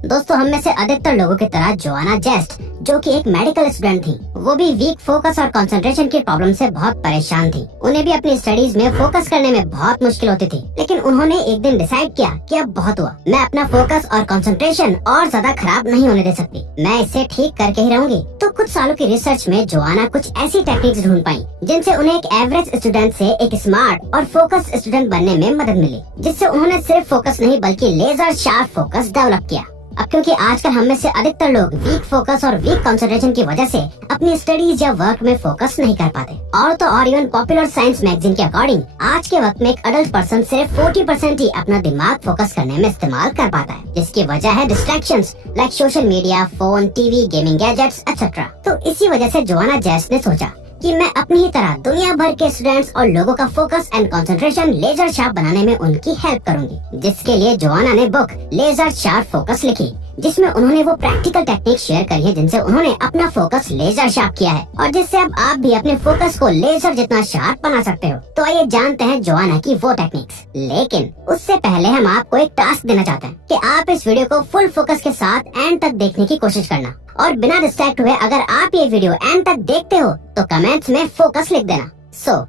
दोस्तों, हम में से अधिकतर लोगों की तरह जोआना जेस्ट, जो कि एक मेडिकल स्टूडेंट थी, वो भी वीक फोकस और कंसंट्रेशन की प्रॉब्लम से बहुत परेशान थी। उन्हें भी अपनी स्टडीज में फोकस करने में बहुत मुश्किल होती थी। लेकिन उन्होंने एक दिन डिसाइड किया कि अब बहुत हुआ, मैं अपना फोकस और कंसंट्रेशन और ज्यादा खराब नहीं होने दे सकती, मैं इसे ठीक करके ही रहूंगी। तो कुछ सालों की रिसर्च में जोआना कुछ ऐसी टेक्निक्स ढूंढ पाई जिनसे उन्हें एक एवरेज स्टूडेंट से एक स्मार्ट और फोकस स्टूडेंट बनने में मदद मिली, जिससे उन्होंने सिर्फ फोकस नहीं बल्कि लेजर शार्प फोकस डेवलप किया। अब क्योंकि आजकल हम में से अधिकतर लोग वीक फोकस और वीक कंसंट्रेशन की वजह से अपनी स्टडीज या वर्क में फोकस नहीं कर पाते, और तो और इवन पॉपुलर साइंस मैगजीन के अकॉर्डिंग आज के वक्त में एक अडल्ट पर्सन सिर्फ 40% ही अपना दिमाग फोकस करने में इस्तेमाल कर पाता है, जिसकी वजह है distractions like social media, phone, TV, gaming gadgets etcetera. तो इसी वजह से जोआना जेस्ट ने सोचा कि मैं अपनी ही तरह दुनिया भर के स्टूडेंट्स और लोगों का focus and concentration laser sharp बनाने में उनकी हेल्प करूंगी। जिसके लिए जोआना ने बुक लेजर शार्प फोकस लिखी, जिसमें उन्होंने वो प्रैक्टिकल टेक्निक शेयर करी है जिनसे उन्होंने अपना फोकस लेजर शार्प किया है, और जिससे अब आप भी अपने फोकस को लेजर जितना शार्प बना सकते हो। तो आइए जानते हैं जोआना की वो टेक्निक्स। लेकिन उससे पहले हम आपको एक टास्क देना चाहते हैं कि आप इस वीडियो को फुल फोकस के साथ एंड तक देखने की कोशिश करना, और बिना डिस्ट्रैक्ट हुए अगर आप ये वीडियो एंड तक देखते हो तो कमेंट्स में फोकस लिख देना। So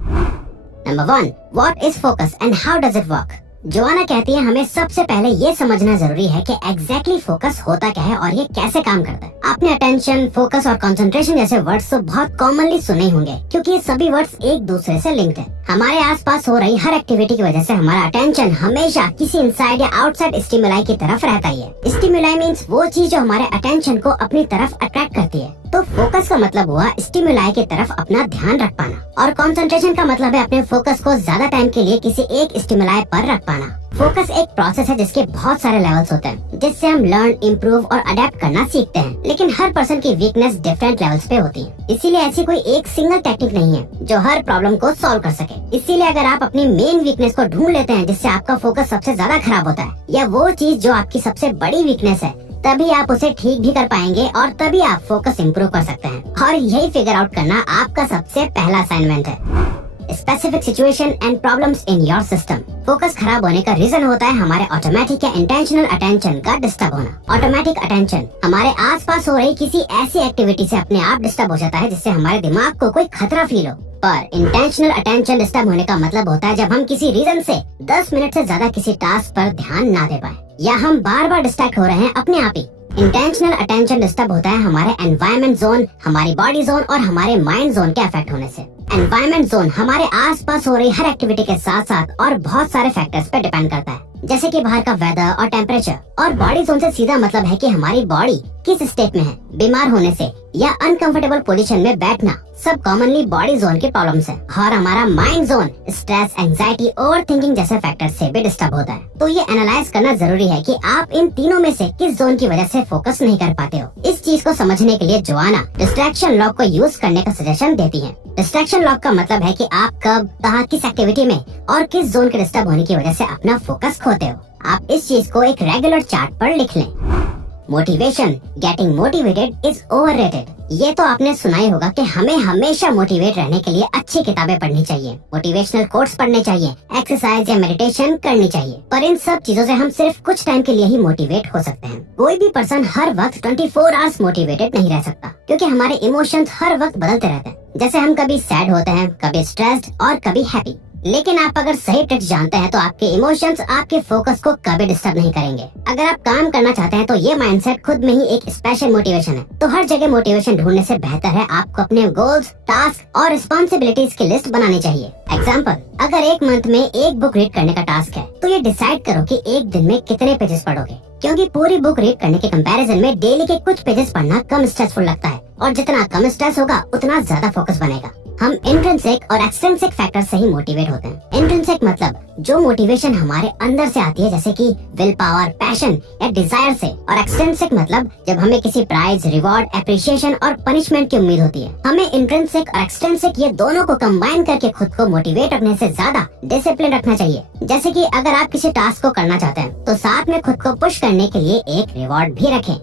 number 1, what is focus and how does it work. Joanna कहती है हमें सबसे पहले ये समझना जरूरी है कि एग्जैक्टली फोकस होता क्या है और ये कैसे काम करता है। आपने अटेंशन, फोकस और कंसंट्रेशन जैसे वर्ड्स तो बहुत कॉमनली सुने होंगे, क्योंकि ये सभी वर्ड्स एक दूसरे से लिंक्ड हैं। हमारे आसपास हो रही हर एक्टिविटी की वजह से हमारा अटेंशन हमेशा किसी इनसाइड या आउटसाइड स्टिमुलाई की तरफ रहता ही है। स्टिमुलाई मीन्स वो चीज जो हमारे अटेंशन को अपनी तरफ अट्रैक्ट करती है। तो फोकस का मतलब हुआ स्टिमुलाई की तरफ अपना ध्यान रख पाना, और कंसंट्रेशन का मतलब है अपने फोकस को ज्यादा टाइम के लिए किसी एक स्टिमुलाई पर रख पाना। फोकस एक प्रोसेस है जिसके बहुत सारे लेवल्स होते हैं, जिससे हम लर्न, इम्प्रूव और अडेप्ट करना सीखते हैं। लेकिन हर पर्सन की वीकनेस डिफरेंट लेवल्स पे होती है, इसीलिए ऐसी कोई एक सिंगल टेक्निक नहीं है जो हर प्रॉब्लम को सॉल्व कर सके। इसीलिए अगर आप अपनी मेन वीकनेस को ढूंढ लेते हैं जिससे आपका फोकस सबसे ज्यादा खराब होता है, या वो चीज जो आपकी सबसे बड़ी वीकनेस है, तभी आप उसे ठीक भी कर पाएंगे और तभी आप फोकस इम्प्रूव कर सकते हैं। और यही फिगर आउट करना आपका सबसे पहला असाइनमेंट है। Specific situation and problems in your system. Focus खराब होने का रीजन होता है हमारे ऑटोमेटिक या इंटेंशनल अटेंशन का डिस्टर्ब होना। ऑटोमेटिक अटेंशन हमारे आसपास हो रही किसी ऐसी एक्टिविटी से अपने आप डिस्टर्ब हो जाता है जिससे हमारे दिमाग को कोई खतरा फील हो। पर इंटेंशनल अटेंशन डिस्टर्ब होने का मतलब होता है जब हम किसी रीजन से 10 मिनट से ज्यादा किसी टास्क पर ध्यान ना दे पाए, या हम बार बार डिस्ट्रैक्ट हो रहे हैं अपने आप ही। इंटेंशनल अटेंशन डिस्टर्ब होता है हमारे एनवायरमेंट जोन, हमारी बॉडी जोन और हमारे माइंड जोन के अफेक्ट होने से। एनवायरमेंट जोन हमारे आसपास हो रही हर एक्टिविटी के साथ साथ और बहुत सारे फैक्टर्स पे डिपेंड करता है, जैसे कि बाहर का वेदर और टेम्परेचर। और बॉडी जोन से सीधा मतलब है कि हमारी बॉडी किस स्टेट में है, बीमार होने से या अनकंफर्टेबल पोजीशन में बैठना, सब कॉमनली बॉडी जोन की प्रॉब्लम्स है। और हमारा mind zone stress, anxiety, overthinking जैसे फैक्टर से भी डिस्टर्ब होता है। तो ये एनालाइज करना जरूरी है कि आप इन तीनों में से किस जोन की वजह से फोकस नहीं कर पाते हो। इस चीज को समझने के लिए जोआना डिस्ट्रैक्शन लॉक को यूज करने का सजेशन देती है। डिस्ट्रैक्शन लॉक का मतलब है कि आप कब, कहाँ, किस एक्टिविटी में और किस जोन के डिस्टर्ब होने की वजह से अपना फोकस खोते हो। आप इस चीज को एक रेगुलर चार्ट पर लिख लें। Motivation, getting motivated is overrated. ये तो आपने सुना ही होगा कि हमें हमेशा मोटिवेट रहने के लिए अच्छी किताबें पढ़नी चाहिए, मोटिवेशनल कोट्स पढ़ने चाहिए, एक्सरसाइज या मेडिटेशन करनी चाहिए। पर इन सब चीजों से हम सिर्फ कुछ टाइम के लिए ही मोटिवेट हो सकते हैं। कोई भी पर्सन हर वक्त 24 आवर्स मोटिवेटेड नहीं रह सकता, क्योंकि हमारे इमोशंस हर वक्त बदलते रहते हैं। जैसे हम कभी सैड होते हैं, कभी स्ट्रेस्ड और कभी हैप्पी। लेकिन आप अगर सही ट्रिक्स जानते हैं तो आपके इमोशंस आपके फोकस को कभी डिस्टर्ब नहीं करेंगे। अगर आप काम करना चाहते हैं तो ये माइंडसेट खुद में ही एक स्पेशल मोटिवेशन है। तो हर जगह मोटिवेशन ढूंढने से बेहतर है आपको अपने गोल्स, टास्क और रिस्पॉन्सिबिलिटीज की लिस्ट बनानी चाहिए। एग्जाम्पल, अगर एक मंथ में एक बुक रीड करने का टास्क है तो ये डिसाइड करो कि एक दिन में कितने पेजेस पढ़ोगे, क्योंकि पूरी बुक रीड करने के कंपैरिजन में डेली के कुछ पेजेस पढ़ना कम स्ट्रेसफुल लगता है, और जितना कम स्ट्रेस होगा उतना ज्यादा फोकस बनेगा। हम इंट्रिंसिक और एक्सट्रिंसिक फैक्टर से ही मोटिवेट होते हैं। इंट्रिंसिक मतलब जो मोटिवेशन हमारे अंदर से आती है, जैसे कि विल पावर, पैशन या डिजायर से, और एक्सट्रिंसिक मतलब जब हमें किसी प्राइज, रिवॉर्ड, एप्रिसिएशन और पनिशमेंट की उम्मीद होती है। हमें इंट्रिंसिक और एक्सट्रिंसिक ये दोनों को कंबाइन करके खुद को मोटिवेट रखने से ज्यादा डिसिप्लिन रखना चाहिए। जैसे कि अगर आप किसी टास्क को करना चाहते हैं तो साथ में खुद को पुश करने के लिए एक रिवॉर्ड भी रखें।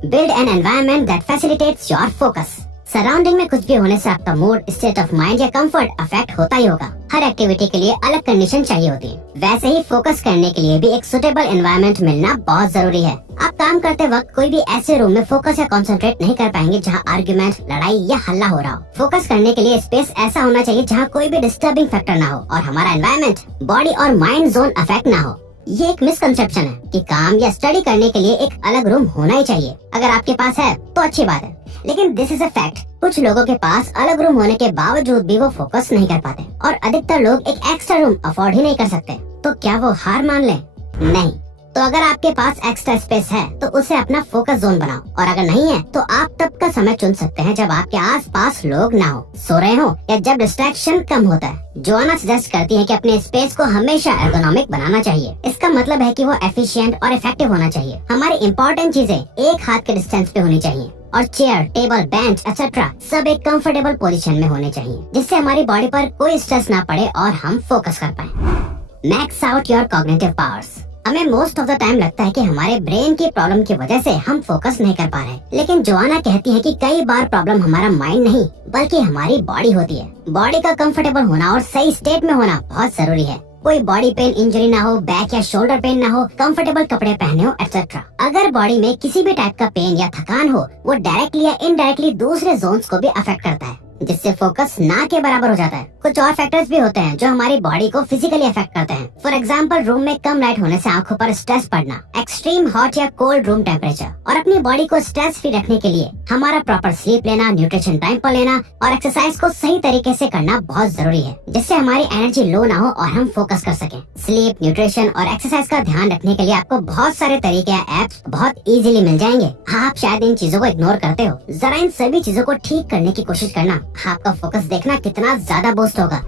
Build an environment that facilitates your focus. Surrounding में कुछ भी होने से आपका मूड, स्टेट ऑफ माइंड या कंफर्ट अफेक्ट होता ही होगा। हर एक्टिविटी के लिए अलग कंडीशन चाहिए होती है। वैसे ही फोकस करने के लिए भी एक सुटेबल एनवायरनमेंट मिलना बहुत जरूरी है। आप काम करते वक्त कोई भी ऐसे रूम में फोकस या कंसंट्रेट नहीं कर पाएंगे जहाँ आर्ग्यूमेंट, लड़ाई या हल्ला हो रहा हो। फोकस करने के लिए स्पेस ऐसा होना चाहिए जहाँ कोई भी डिस्टर्बिंग फैक्टर ना हो और हमारा एनवायरनमेंट, बॉडी और माइंड जोन अफेक्ट ना हो। ये एक मिसकंसेप्शन है कि काम या स्टडी करने के लिए एक अलग रूम होना ही चाहिए। अगर आपके पास है तो अच्छी बात है, लेकिन दिस इज अ फैक्ट। कुछ लोगों के पास अलग रूम होने के बावजूद भी वो फोकस नहीं कर पाते और अधिकतर लोग एक एक्स्ट्रा रूम अफोर्ड ही नहीं कर सकते। तो क्या वो हार मान लें? नहीं। तो अगर आपके पास एक्स्ट्रा स्पेस है तो उसे अपना फोकस जोन बनाओ, और अगर नहीं है तो आप तब का समय चुन सकते हैं जब आपके आसपास लोग ना हो, सो रहे हो या जब डिस्ट्रैक्शन कम होता है। जोआना सजेस्ट करती है कि अपने स्पेस को हमेशा एर्गोनॉमिक बनाना चाहिए। इसका मतलब है कि वो एफिशिएंट और इफेक्टिव होना चाहिए। हमारी इम्पोर्टेंट चीजें एक हाथ के डिस्टेंस पे होनी चाहिए और चेयर, टेबल, बेंच एक्सेट्रा सब एक कंफर्टेबल पोजीशन में होने चाहिए, जिससे हमारी बॉडी पर कोई स्ट्रेस ना पड़े और हम फोकस कर पाए। Max out your cognitive powers. हमें मोस्ट ऑफ द टाइम लगता है कि हमारे ब्रेन की प्रॉब्लम की वजह से हम फोकस नहीं कर पा रहे, लेकिन जोआना कहती है कि कई बार प्रॉब्लम हमारा माइंड नहीं बल्कि हमारी बॉडी होती है। बॉडी का कंफर्टेबल होना और सही स्टेट में होना बहुत जरूरी है। कोई बॉडी पेन इंजरी ना हो, बैक या शोल्डर पेन ना हो, कंफर्टेबल कपड़े पहने हो एक्सेट्रा। अगर बॉडी में किसी भी टाइप का पेन या थकान हो, वो डायरेक्टली या इनडायरेक्टली दूसरे जोन्स को भी अफेक्ट करता है, जिससे फोकस ना के बराबर हो जाता है। कुछ और फैक्टर्स भी होते हैं जो हमारी बॉडी को फिजिकली अफेक्ट करते हैं। फॉर एग्जांपल, रूम में कम लाइट होने से आंखों पर स्ट्रेस पड़ना, एक्सट्रीम हॉट या कोल्ड रूम टेम्परेचर। और अपनी बॉडी को स्ट्रेस फ्री रखने के लिए हमारा प्रॉपर स्लीप लेना, न्यूट्रिशन टाइम पर लेना और एक्सरसाइज को सही तरीके से करना बहुत जरूरी है, जिससे हमारी एनर्जी लो ना हो और हम फोकस कर सकें। स्लीप, न्यूट्रिशन और एक्सरसाइज का ध्यान रखने के लिए आपको बहुत सारे तरीके या एप्स बहुत इजीली मिल जाएंगे। आप शायद इन चीजों को इग्नोर करते हो। जरा इन सभी चीजों को ठीक करने की कोशिश करना, आपका फोकस देखना कितना ज्यादा बूस्ट होगा।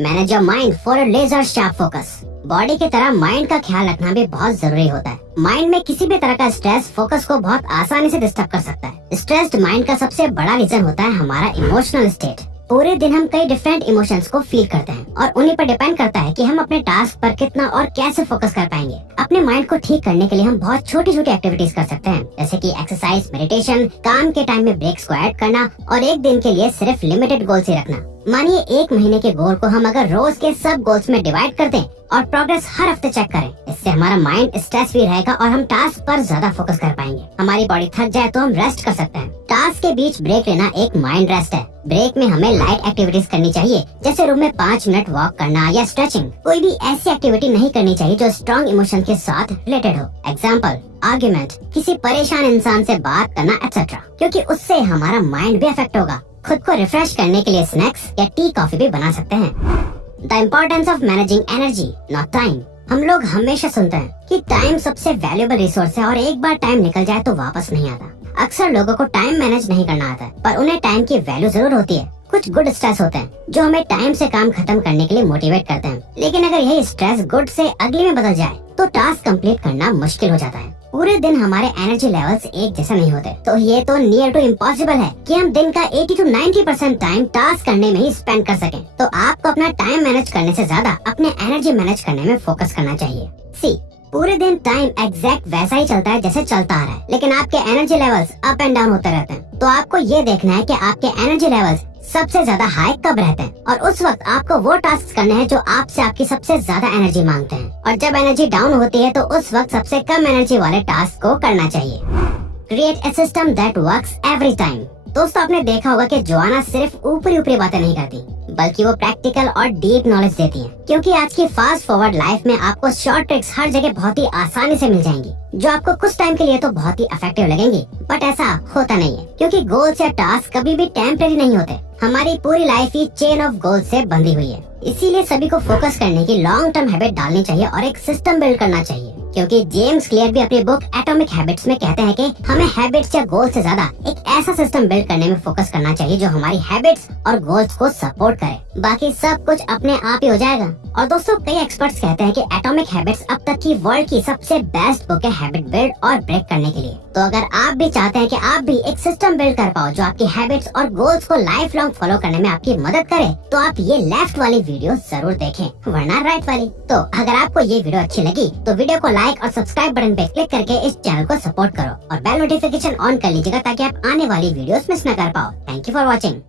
Manage your mind for a laser sharp focus. Body की तरह माइंड का ख्याल रखना भी बहुत जरूरी होता है। माइंड में किसी भी तरह का स्ट्रेस फोकस को बहुत आसानी से डिस्टर्ब कर सकता है। स्ट्रेस्ड माइंड का सबसे बड़ा रीजन होता है हमारा इमोशनल स्टेट। पूरे दिन हम कई डिफरेंट इमोशंस को फील करते हैं और उन्हीं पर डिपेंड करता है कि हम अपने टास्क पर कितना और कैसे फोकस कर पाएंगे। अपने माइंड को ठीक करने के लिए हम बहुत छोटी छोटी एक्टिविटीज कर सकते हैं, जैसे कि एक्सरसाइज, मेडिटेशन, काम के टाइम में ब्रेक्स को ऐड करना और एक दिन के लिए सिर्फ लिमिटेड गोल्स ही रखना। मानिए 1 महीने के गोल को हम अगर रोज के सब गोल्स में डिवाइड कर दें और प्रोग्रेस हर हफ्ते चेक करें, इससे हमारा माइंड स्ट्रेस फ्री रहेगा और हम टास्क पर ज्यादा फोकस कर पाएंगे। हमारी बॉडी थक जाए तो हम रेस्ट कर सकते हैं। टास्क के बीच ब्रेक लेना एक माइंड रेस्ट है। ब्रेक में हमें लाइट एक्टिविटीज करनी चाहिए, जैसे रूम में 5 मिनट वॉक करना या स्ट्रेचिंग। कोई भी ऐसी एक्टिविटी नहीं करनी चाहिए जो स्ट्रॉन्ग इमोशन के साथ रिलेटेड हो। एग्जाम्पल, आर्ग्यूमेंट, किसी परेशान इंसान से बात करना एक्सेट्रा, क्योंकि उससे हमारा माइंड भी अफेक्ट होगा। खुद को रिफ्रेश करने के लिए स्नैक्स या टी कॉफी भी बना सकते हैं। The importance of managing energy not time. हम लोग हमेशा सुनते हैं कि टाइम सबसे वैल्यूएबल रिसोर्स है और एक बार टाइम निकल जाए तो वापस नहीं आता। अक्सर लोगों को टाइम मैनेज नहीं करना आता है, पर उन्हें टाइम की वैल्यू जरूर होती है। कुछ गुड स्ट्रेस होते हैं जो हमें टाइम से काम खत्म करने के लिए मोटिवेट करते हैं, लेकिन अगर यही स्ट्रेस गुड से अगली में बदल जाए तो टास्क कंप्लीट करना मुश्किल हो जाता है। पूरे दिन हमारे एनर्जी लेवल्स एक जैसे नहीं होते, तो ये तो नियर टू इम्पॉसिबल है कि हम दिन का 80 to 90% टाइम टास्क करने में ही स्पेंड कर सकें। तो आपको अपना टाइम मैनेज करने से ज्यादा अपने एनर्जी मैनेज करने में फोकस करना चाहिए। सी, पूरे दिन टाइम एग्जैक्ट वैसा ही चलता है जैसे चलता आ रहा है, लेकिन आपके energy levels up and down होते रहते हैं। तो आपको ये देखना है कि आपके एनर्जी लेवल्स सबसे ज्यादा हाई कब रहते हैं, और उस वक्त आपको वो टास्क करने हैं जो आपसे आपकी सबसे ज्यादा एनर्जी मांगते हैं। और जब एनर्जी डाउन होती है तो उस वक्त सबसे कम एनर्जी वाले टास्क को करना चाहिए। Create a system that works every time. दोस्तों, आपने देखा होगा कि जोआना सिर्फ ऊपरी ऊपरी बातें नहीं करती, बल्कि वो प्रैक्टिकल और डीप नॉलेज देती हैं। क्योंकि आज की फास्ट फॉरवर्ड लाइफ में आपको शॉर्ट ट्रिक्स हर जगह बहुत ही आसानी से मिल जाएंगी, जो आपको कुछ टाइम के लिए तो बहुत ही इफेक्टिव लगेंगी, बट ऐसा होता नहीं है, क्योंकि गोल्स या टास्क कभी भी टेम्परेरी नहीं होते। हमारी पूरी life he chain of goals से बंधी हुई है। इसीलिए सभी को फोकस करने की लॉन्ग टर्म हैबिट डालनी चाहिए और एक सिस्टम बिल्ड करना चाहिए। क्योंकि जेम्स क्लियर भी अपनी बुक एटॉमिक हैबिट्स में कहते हैं कि हमें हैबिट्स या गोल्स से ज्यादा एक ऐसा सिस्टम बिल्ड करने में फोकस करना चाहिए जो हमारी हैबिट्स और गोल्स को सपोर्ट करे। बाकी सब कुछ अपने आप ही हो जाएगा। और दोस्तों, कई एक्सपर्ट्स कहते हैं कि एटॉमिक हैबिट्स अब तक की वर्ल्ड की सबसे बेस्ट बुक है हैबिट बिल्ड और ब्रेक करने के लिए। तो अगर आप भी चाहते हैं कि आप भी एक सिस्टम बिल्ड कर पाओ जो आपकी हैबिट्स और गोल्स को लाइफ लॉन्ग फॉलो करने में आपकी मदद करे, तो आप ये लेफ्ट वाली वीडियो जरूर देखें, वरना राइट वाली। तो अगर आपको ये वीडियो अच्छी लगी तो वीडियो को लाइक और सब्सक्राइब बटन पे क्लिक करके इस चैनल को सपोर्ट करो और बेल नोटिफिकेशन ऑन कर लीजिएगा ताकि आप आने वाली वीडियोस मिस न कर पाओ। Thank you for watching.